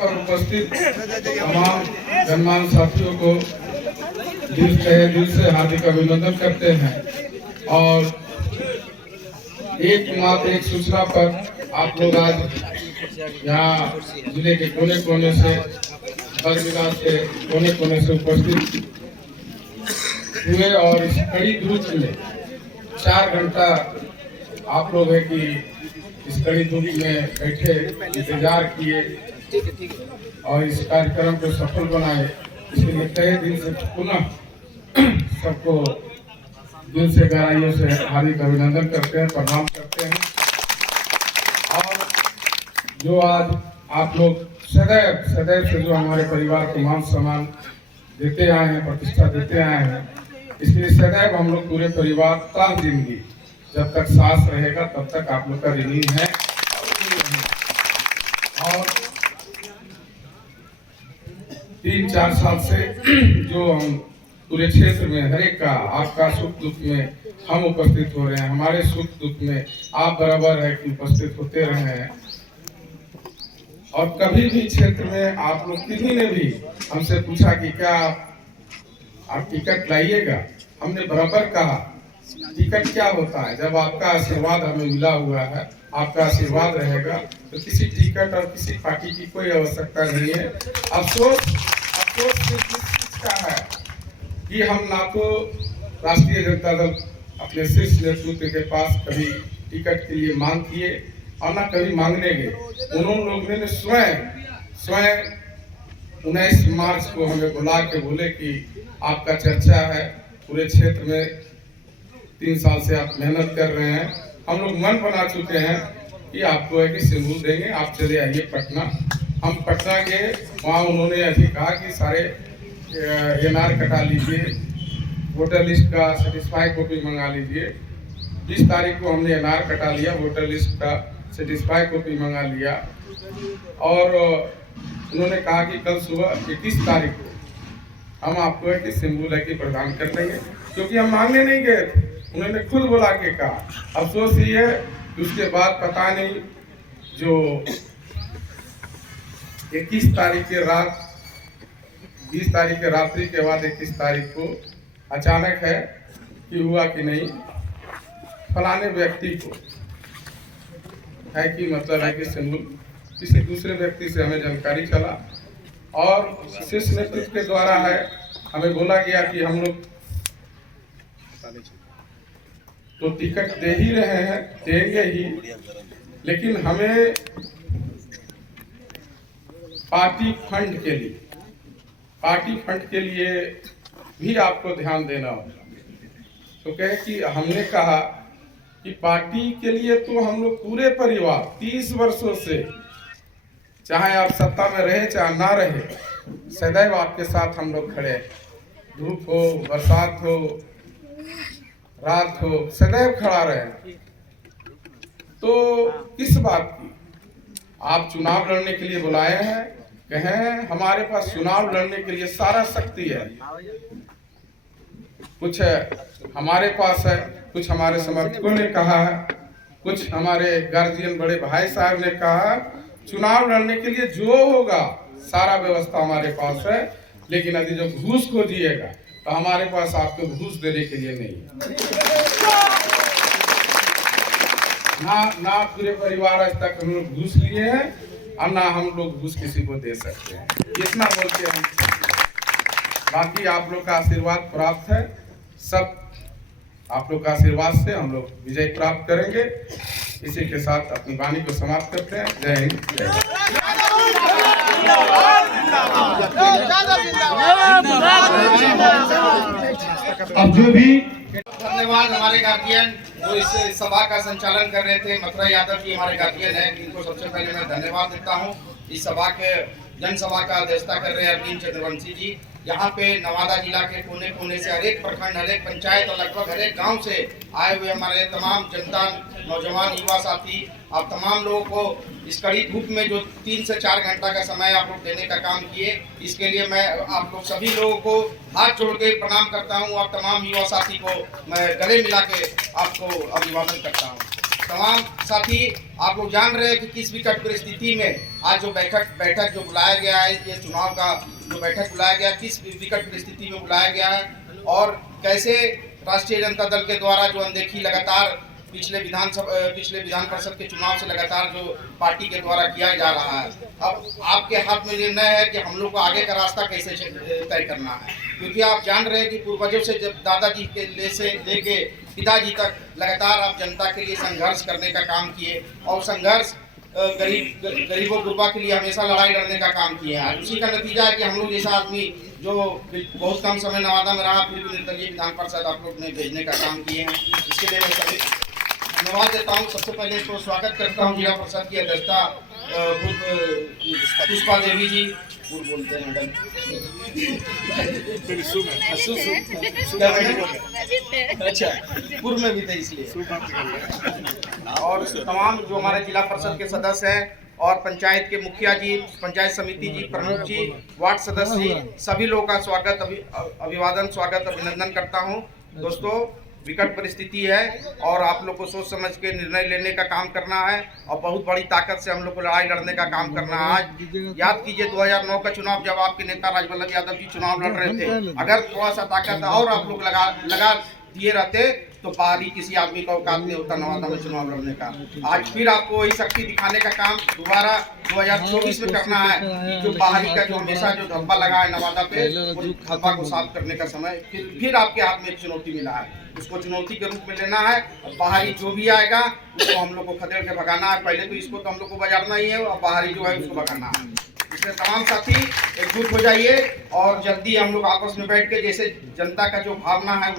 पर उपस्थित तमाम गणमान्य साथियों को दिल से हार्दिक अभिनंदन करते हैं। और एक सूचना पर आप लोग आज यहाँ जिले के कोने कोने से बरमिला से कोने से उपस्थित हुए और इस कड़ी धूप में 4 घंटा आप लोग है कि इस कड़ी धूप में बैठे इंतजार किए और इस कार्यक्रम को सफल बनाए। इसलिए तहे दिल से पुनः सबको दिल से गहराइयों से हार्दिक अभिनंदन करते हैं, प्रणाम करते हैं। और जो आज आप लोग सदैव से जो हमारे परिवार को मान सम्मान देते आए हैं, प्रतिष्ठा देते आए हैं, इसलिए सदैव हम लोग पूरे परिवार तक जिंदगी जब तक सांस रहेगा तब तक आप लोग का ऋणी है। और 3-4 साल से जो हम पूरे क्षेत्र में हर एक का आपका सुख दुख में हम उपस्थित हो रहे हैं, हमारे सुख दुख में आप बराबर है कि उपस्थित होते रहे हैं। और कभी भी क्षेत्र में आप लोग किसी ने भी हमसे पूछा कि क्या आप टिकट लाइएगा, हमने बराबर कहा टिकट क्या होता है। जब आपका आशीर्वाद हमें मिला हुआ है, आपका आशीर्वाद रहेगा तो किसी टिकट और किसी पार्टी की कोई आवश्यकता नहीं है। अफसोस सिर्फ इस चीज का है कि हम ना तो राष्ट्रीय जनता दल अपने शीर्ष नेतृत्व के पास कभी टिकट के लिए मांग किए और ना कभी मांगने गए। उन्होंने लोगों ने स्वयं 19 मार्च को हमें बुला के बोले कि आपका चर्चा है पूरे क्षेत्र में, 3 साल से आप मेहनत कर रहे हैं, हम लोग मन बना चुके हैं कि आपको है कि सिंदूर देंगे, आप चले आइए पटना। हम पटना गए, वहाँ उन्होंने ऐसे कहा कि सारे एनआर कटा लीजिए, वोटर लिस्ट का सेटिस्फाई कॉपी मंगा लीजिए। 20 तारीख को हमने एनआर कटा लिया, वोटर लिस्ट का सेटिस्फाई कॉपी मंगा लिया। और उन्होंने कहा कि कल सुबह 21 तारीख को हम आपको है कि सिंदूर है कि प्रदान कर देंगे, क्योंकि हम मांगने नहीं गए थे, उन्होंने खुद बुला के कहा। अफसोस ये है कि उसके बाद पता नहीं जो 21 तारीख के रात 20 तारीख के रात्रि के बाद 21 तारीख को अचानक है कि हुआ कि नहीं फलाने व्यक्ति को है कि मतलब है कि सिंदूर किसी दूसरे व्यक्ति से हमें जानकारी चला और शीर्ष नेतृत्व के द्वारा है हमें बोला गया कि हम लोग तो टिकट दे ही रहे हैं, देंगे ही, लेकिन हमें पार्टी फंड के लिए भी आपको ध्यान देना होगा। तो कहे कि हमने कहा कि पार्टी के लिए तो हम लोग पूरे परिवार 30 वर्षों से, चाहे आप सत्ता में रहे चाहे ना रहे, सदैव आपके साथ हम लोग खड़े हैं। धूप हो, बरसात हो, रात हो, सदैव खड़ा रहे। तो किस बात की आप चुनाव लड़ने के लिए बुलाए हैं? कहें हमारे पास चुनाव लड़ने के लिए सारा शक्ति है, कुछ हमारे पास है, कुछ हमारे समर्थकों ने कहा है, कुछ हमारे गार्जियन बड़े भाई साहब ने कहा चुनाव लड़ने के लिए जो होगा सारा व्यवस्था हमारे पास है, लेकिन यदि जो घूस खोजिएगा तो हमारे पास आपको घूस देने के लिए नहीं है। ना पूरे परिवार आज तक हम लोग घूस लिए हैं और ना हम लोग घूस किसी को दे सकते हैं, इतना बोल के हम बाकी आप लोग का आशीर्वाद प्राप्त है। सब आप लोग का आशीर्वाद से हम लोग विजय प्राप्त करेंगे। इसी के साथ अपनी वाणी को समाप्त करते हैं। जय हिंद, जय अब जो भी धन्यवाद हमारे गार्जियन जो इस सभा का संचालन कर रहे थे, मथुरा यादव जी हमारे गार्जियन हैं, इनको सबसे पहले मैं धन्यवाद देता हूं। इस सभा के जनसभा का अध्यक्षता कर रहे हैं अरविंद चंद्रवंशी जी। यहाँ पे नवादा जिला के कोने कोने से हर एक प्रखंड, हर एक पंचायत और लगभग हर एक गांव से आए हुए हमारे तमाम जनता, नौजवान, युवा साथी, आप तमाम लोगों को इस कड़ी धूप में जो 3 से 4 घंटा का समय आप लोग देने का काम किए, इसके लिए मैं आप लोग सभी लोगों को हाथ जोड़ के प्रणाम करता हूँ। और तमाम युवा साथी को मैं गले मिला के आपको अभिवादन करता हूँ। तमाम साथी आप लोग जान रहे हैं कि किस विकट परिस्थिति में आज जो बैठक जो बुलाया गया है, ये चुनाव का जो बैठक बुलाया गया, किस विकट परिस्थिति में बुलाया गया है और कैसे राष्ट्रीय जनता दल के द्वारा जो अनदेखी लगातार पिछले विधान परिषद के चुनाव से लगातार जो पार्टी के द्वारा किया जा रहा है। अब आपके हाथ में निर्णय है कि हम लोग को आगे का रास्ता कैसे तय करना है, क्योंकि आप जान रहे हैं कि पूर्वजों से जब दादाजी के लेके पिताजी तक लगातार आप जनता के लिए संघर्ष करने का काम किए और संघर्ष गरीबों गुरबा के लिए हमेशा लड़ाई लड़ने का काम किए हैं। उसी का नतीजा है कि हम लोग जैसा आदमी जो बहुत कम समय नवादा में रहा, फिर भी निर्दलीय विधान परिषद आप लोग ने भेजने का काम किए हैं। इसके लिए मैं सभी धन्यवाद देता हूँ। सबसे पहले इसको स्वागत करता हूँ जिला परिषद की अध्यक्षता पुष्पा देवी जी, पूर्व बोलते हैं मैडम, अच्छा पूर्व में भी थे इसलिए, और तमाम जो हमारे जिला परिषद के सदस्य हैं और पंचायत के मुखिया जी, पंचायत समिति जी, प्रमुख जी, वार्ड सदस्य जी, सभी लोगों का स्वागत अभिनंदन करता हूँ। दोस्तों, विकट परिस्थिति है और आप लोग को सोच समझ के निर्णय लेने का काम करना है और बहुत बड़ी ताकत से हम लोग को लड़ाई लड़ने का काम करना है। आज याद कीजिए 2009 का चुनाव, जब आपके नेता राजवल्लभ यादव जी चुनाव लड़ रहे थे, अगर थोड़ा सा ताकत और आप लोग लगा दिए रहते तो बाहरी किसी आदमी का औकात नहीं होता नवादा में चुनाव लड़ने का। आज फिर आपको वही शक्ति दिखाने का काम दोबारा 2024 में करना है कि जो बाहरी का जो हमेशा जो धब्बा लगा है नवादा पे, उस धब्बा को साफ करने का समय फिर आपके हाथ में एक चुनौती मिला है, उसको चुनौती के रूप में लेना है। बाहरी जो भी आएगा उसको हम लोग को खदेड़ के भगाना है। पहले तो इसको तो हम लोग को बजाना ही है और बाहरी जो है उसको भगाना है। इसलिए तमाम साथी एकजुट हो जाइए और जल्दी हम लोग आपस में बैठ के, जैसे जनता का जो भावना है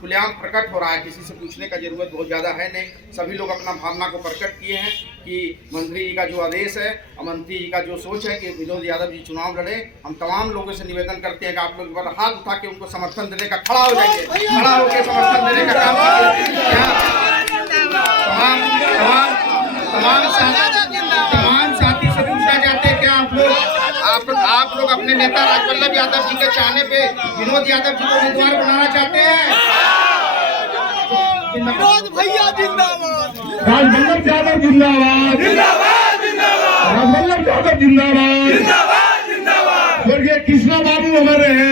खुलेआम प्रकट हो रहा है, किसी से पूछने का जरूरत बहुत ज़्यादा है नहीं, सभी लोग अपना भावना को प्रकट किए हैं कि मंत्री जी का जो आदेश है और मंत्री जी का जो सोच है कि विनोद यादव जी चुनाव लड़े। हम तमाम लोगों से निवेदन करते हैं कि आप लोग पर हाथ उठा के उनको समर्थन देने का, खड़ा हो जाइए, खड़ा होकर समर्थन देने का काम तमाम साथी से पूछना चाहते हैं क्या आप लोग अपने नेता राजवल्लभ यादव जी के चाहने पे विनोद यादव जी को उम्मीदवार बनाना चाहते हैं? विनोद भैया जिंदाबाद, राजवल्लभ यादव जिंदाबाद, राजवल्लभ यादव जिंदाबाद, स्वर्गीय कृष्णा बाबू अमर रहे,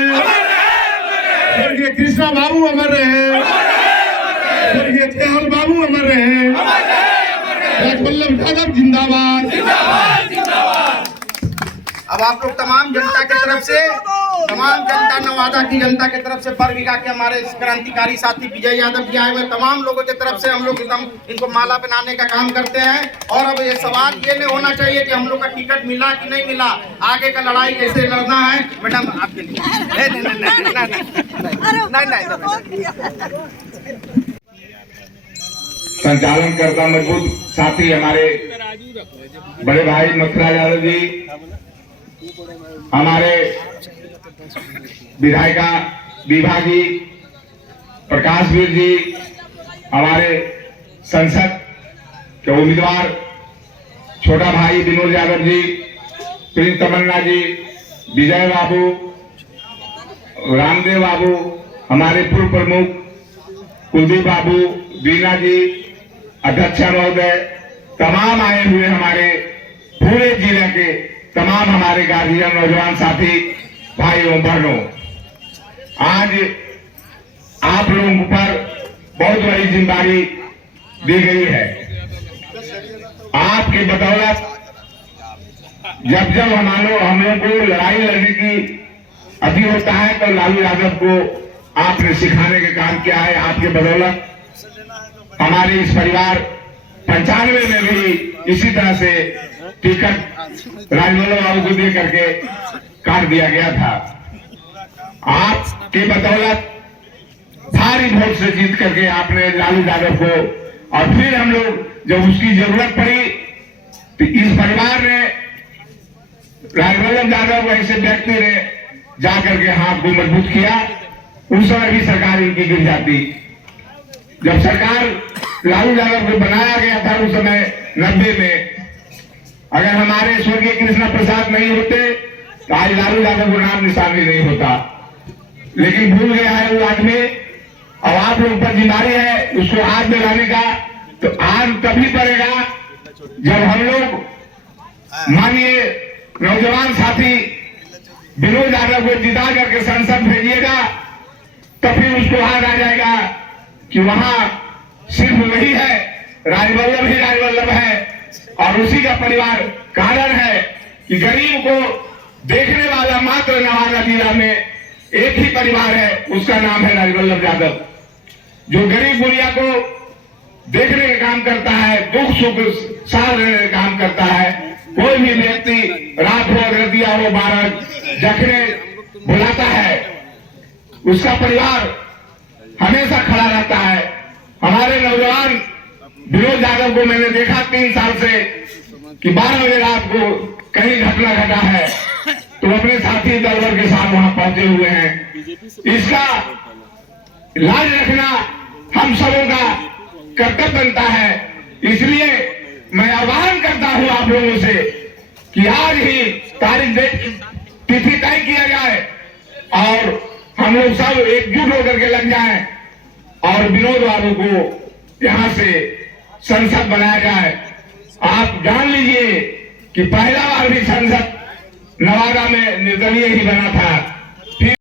स्वर्गीय कृष्णा बाबू अमर रहे, स्वर्गीय जयहर बाबू अमर रहे, राजवल्लभ यादव जिंदाबाद। अब आप लोग तमाम जनता की तरफ से, तमाम जनता नवादा की जनता की तरफ से, बरबीघा के हमारे क्रांतिकारी साथी विजय यादव जी आए हुए, तमाम लोगों की तरफ से हम लोग एकदम इनको माला पहनाने का काम करते हैं। और अब ये सवाल ये नहीं होना चाहिए कि हम लोग का टिकट मिला कि नहीं मिला, आगे का लड़ाई कैसे लड़ना है। मैडम आपके लिए संचालन करता मजबूत साथी हमारे बड़े भाई मथुरा यादव जी, हमारे विधायिका विभा जी, प्रकाश वीर जी, हमारे संसद के उम्मीदवार छोटा भाई विनोद यादव जी, प्रिंस तमन्ना जी, विजय बाबू, रामदेव बाबू, हमारे पूर्व प्रमुख कुलदीप बाबू, वीना जी, अध्यक्ष महोदय, तमाम आए हुए हमारे पूरे जिले के तमाम हमारे गार्जियन, नौजवान साथी भाइयों बहनों, आज आप लोगों पर बहुत बड़ी जिम्मेदारी दी गई है। आपकी बदौलत जब हम लोग को लड़ाई लड़ने की अति होता है तो लालू यादव को आपने सिखाने का काम किया है। आपके बदौलत हमारे इस परिवार 95 में भी इसी तरह से टिकट राजवल्लभ बाबू को दे करके काट दिया गया था। आपके बदौलत भारी वोट से जीत करके आपने लालू यादव को, और फिर हम लोग जब उसकी जरूरत पड़ी तो इस परिवार ने राजवल्लभ यादव ऐसे व्यक्ति ने जाकर के हाथ को मजबूत किया। उस समय भी सरकार इनकी गिर जाती। जब सरकार लालू यादव को बनाया गया था उस समय 90 में, अगर हमारे स्वर्गीय कृष्णा प्रसाद नहीं होते तो आज लालू यादव को नाम निशान भी नहीं होता। लेकिन भूल गया है वो आदमी। अब आप लोग पर जिम्मेदारी है उसको हाथ में लाने का। तो आज तभी पड़ेगा जब हम लोग माननीय नौजवान साथी विनोद यादव को जिता करके संसद भेजिएगा, तो फिर उसको याद आ जाएगा कि वहां सिर्फ वही है, राजवल्लभ ही राजवल्लभ है। और उसी का परिवार कारण है कि गरीब को देखने वाला मात्र नवादा जिला में एक ही परिवार है, उसका नाम है राजवल्लभ यादव, जो गरीब गुड़िया को देखने का काम करता है, दुख सुख साथ रहने का काम करता है। कोई भी व्यक्ति रात हो अगर दिया हो 12 जखने बुलाता है, उसका परिवार हमेशा खड़ा रहता है। हमारे नौजवान विनोद यादव को मैंने देखा 3 साल से कि 12 बजे रात को कहीं घटना घटा है तो अपने साथी दलवर के साथ वहां पहुंचे हुए हैं। इसका लाज रखना हम सबों का कर्तव्य बनता है। इसलिए मैं आह्वान करता हूं आप लोगों से कि आज ही तिथि तय किया जाए और हम लोग सब एकजुट होकर के लग जाएं और विनोद बाबू को यहां से संसद बनाया जाए। आप जान लीजिए कि पहला बार भी संसद नवादा में निर्दलीय ही बना था।